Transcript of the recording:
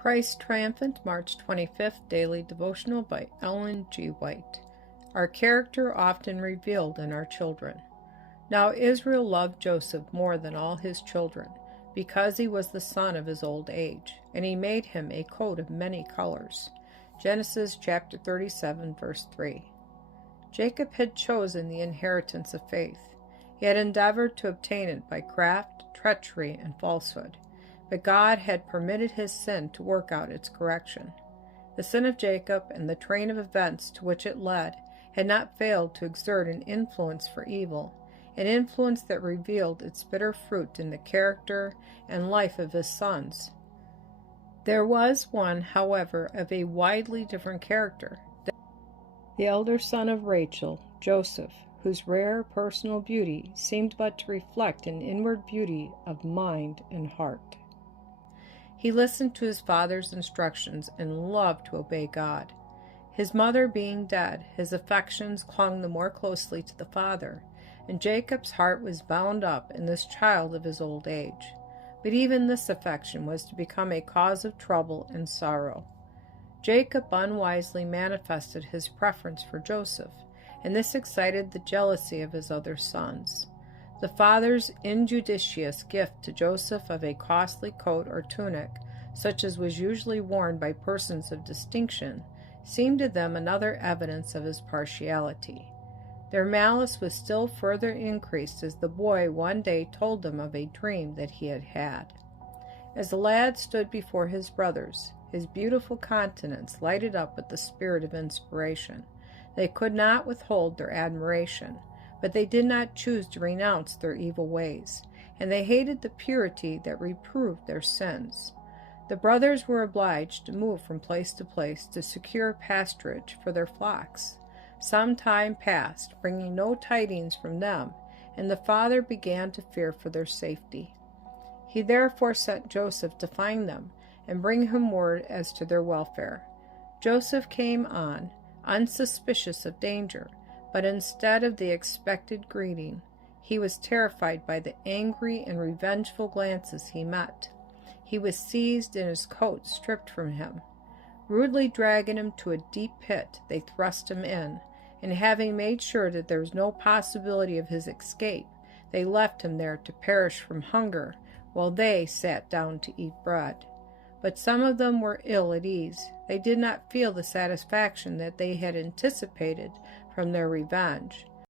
Christ Triumphant, March 25th, Daily Devotional by Ellen G. White. Our character often revealed in our children. Now Israel loved Joseph more than all his children, because he was the son of his old age, and he made him a coat of many colors. Genesis chapter 37, verse 3. Jacob had chosen the inheritance of faith. He had endeavored to obtain it by craft, treachery, and falsehood. But God had permitted his sin to work out its correction. The sin of Jacob and the train of events to which it led had not failed to exert an influence for evil, an influence that revealed its bitter fruit in the character and life of his sons. There was one, however, of a widely different character, the elder son of Rachel, Joseph, whose rare personal beauty seemed but to reflect an inward beauty of mind and heart. He listened to his father's instructions and loved to obey God. His mother being dead, his affections clung the more closely to the father, and Jacob's heart was bound up in this child of his old age. But even this affection was to become a cause of trouble and sorrow. Jacob unwisely manifested his preference for Joseph, and this excited the jealousy of his other sons. The father's injudicious gift to Joseph of a costly coat or tunic, such as was usually worn by persons of distinction, seemed to them another evidence of his partiality. Their malice was still further increased as the boy one day told them of a dream that he had had. As the lad stood before his brothers, his beautiful countenance lighted up with the spirit of inspiration. They could not withhold their admiration, but they did not choose to renounce their evil ways, and they hated the purity that reproved their sins. The brothers were obliged to move from place to place to secure pasturage for their flocks. Some time passed, bringing no tidings from them, and the father began to fear for their safety. He therefore sent Joseph to find them and bring him word as to their welfare. Joseph came on, unsuspicious of danger, but instead of the expected greeting, he was terrified by the angry and revengeful glances he met. He was seized and his coat stripped from him. Rudely dragging him to a deep pit, they thrust him in, and having made sure that there was no possibility of his escape, they left him there to perish from hunger, while they sat down to eat bread. But some of them were ill at ease. They did not feel the satisfaction that they had anticipated from their revenge.